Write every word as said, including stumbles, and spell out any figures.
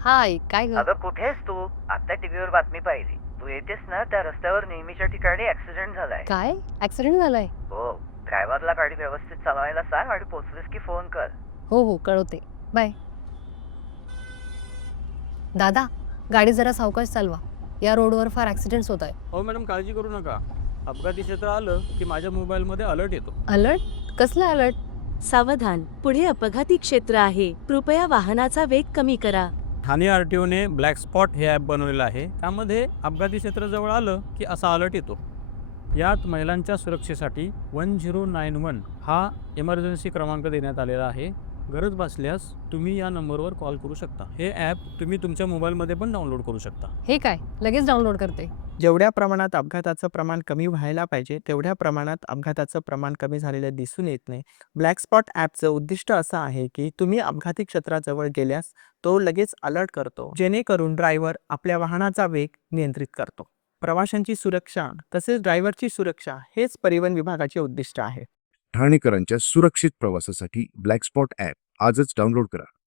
हाय, काय ग? अगं कुठेस तू? आता टीव्हीवर बातमी पाहिली. तू येतेस ना त्या रस्त्यावर नेहमीच्या ठिकाणी ऍक्सिडेंट झालाय. काय? ऍक्सिडेंट झालाय? हो. ड्रायव्हरला गाडी व्यवस्थित चालवायला सांग आणि पोचलीस की फोन कर. हो हो, कळवते. बाय. दादा, गाडी जरा सावकाश चालवा. या रोडवर फार ऍक्सिडेंट्स होत आहेत. हो मॅडम, काळजी करू नका. अपघाती क्षेत्र आलं की माझ्या मोबाईलमध्ये अलर्ट येतो. अलर्ट? कसला अलर्ट? सावधान, पुढे अपघाती क्षेत्र आहे, कृपया वाहनाचा वेग कमी करा. ठाणे आरटीओने ब्लॅक स्पॉट हे ॲप बनवलेलं आहे. त्यामध्ये अपघाती क्षेत्र जवळ आलं की असा अलर्ट येतो. यात महिलांच्या सुरक्षेसाठी वन झिरो नाईन वन हा इमर्जन्सी क्रमांक देण्यात आलेला आहे. गरज भासल्यास तुम्ही या नंबरवर कॉल करू शकता. हे ॲप तुम्ही तुमच्या मोबाईलमध्ये पण डाउनलोड करू शकता. हे काय? लगेच डाउनलोड करते. जेवढ्या प्रमाणात अपघाताचं प्रमाण कमी व्हायला पाहिजे तेवढ्या प्रमाणात अपघाताचं प्रमाण कमी झालेलं दिसून येत नाही. ब्लॅक स्पॉट ॲपचं उद्दिष्ट असं आहे की तुम्ही अपघाती क्षेत्राजवळ गेल्यास तो लगेच अलर्ट करतो, जेणेकरून ड्रायव्हर आपल्या वाहनाचा वेग नियंत्रित करतो. प्रवाशांची सुरक्षा तसेच ड्रायव्हरची सुरक्षा हेच परिवहन विभागाचे उद्दिष्ट आहे. ठाणेकरांच्या सुरक्षित प्रवासासाठी ब्लॅक स्पॉट ॲप आजच डाउनलोड करा.